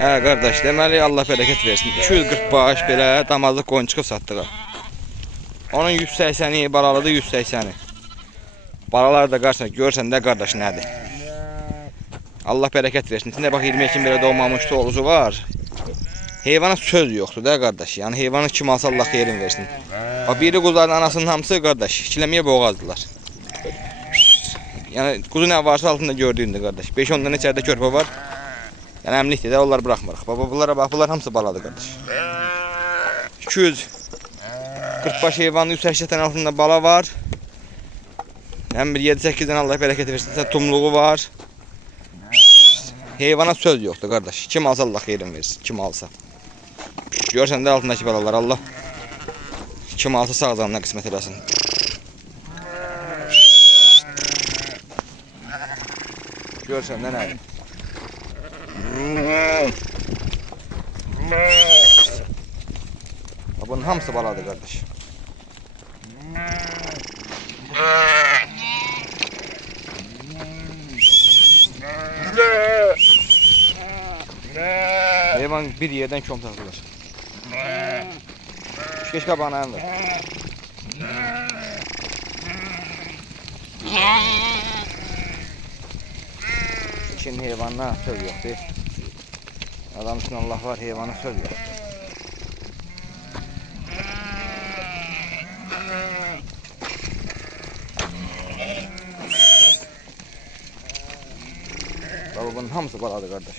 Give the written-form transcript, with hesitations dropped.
Hə qardaş, deməli Allah bərəkət versin. 240 baş belə damazlıq qoyun çıxıb satdıq. Onun 180'i balalıdır, 180'i. Balalar da qarşısında görsən də qardaş nədir? Allah bərəkət versin. İçində bax 22 belə doğmamış toğlusu var. Heyvana söz yoxdur da qardaş. Yəni heyvanı kim alsa Allah xeyrin versin. Bax biri quzuların anasının hamısı qardaş ikiləməyə boğazdılar. Yəni quzu nə varsa altında gördüyündür qardaş. 5-10 dənə içəridə körpə var. Yəni əmlikdir də onları buraxmırıq. Baba bunlara bax, bunlar hamısı baladır qardaş. 240 baş heyvanın 180 dənə altında bala var. Həm bir 7-8 dənə Allah bərəkət versin. Tumluğu var. Heyvana söz yoxdur qardaş. Kim alsa Allah xeyrin versin. Kim alsa. Görsən də altındakı balalar Allah. Kim alsa sağ canına qismət eləsin. Görsən də nədir? Bunun hamısı baladır qardaş. Heyvan bir yerden kom takılır. Keş kabağına ver. Şimdi heyvanına söz yoktu. Adam için Allah var, heyvana söz yok. Baba bunun hamısı baladır kardeş.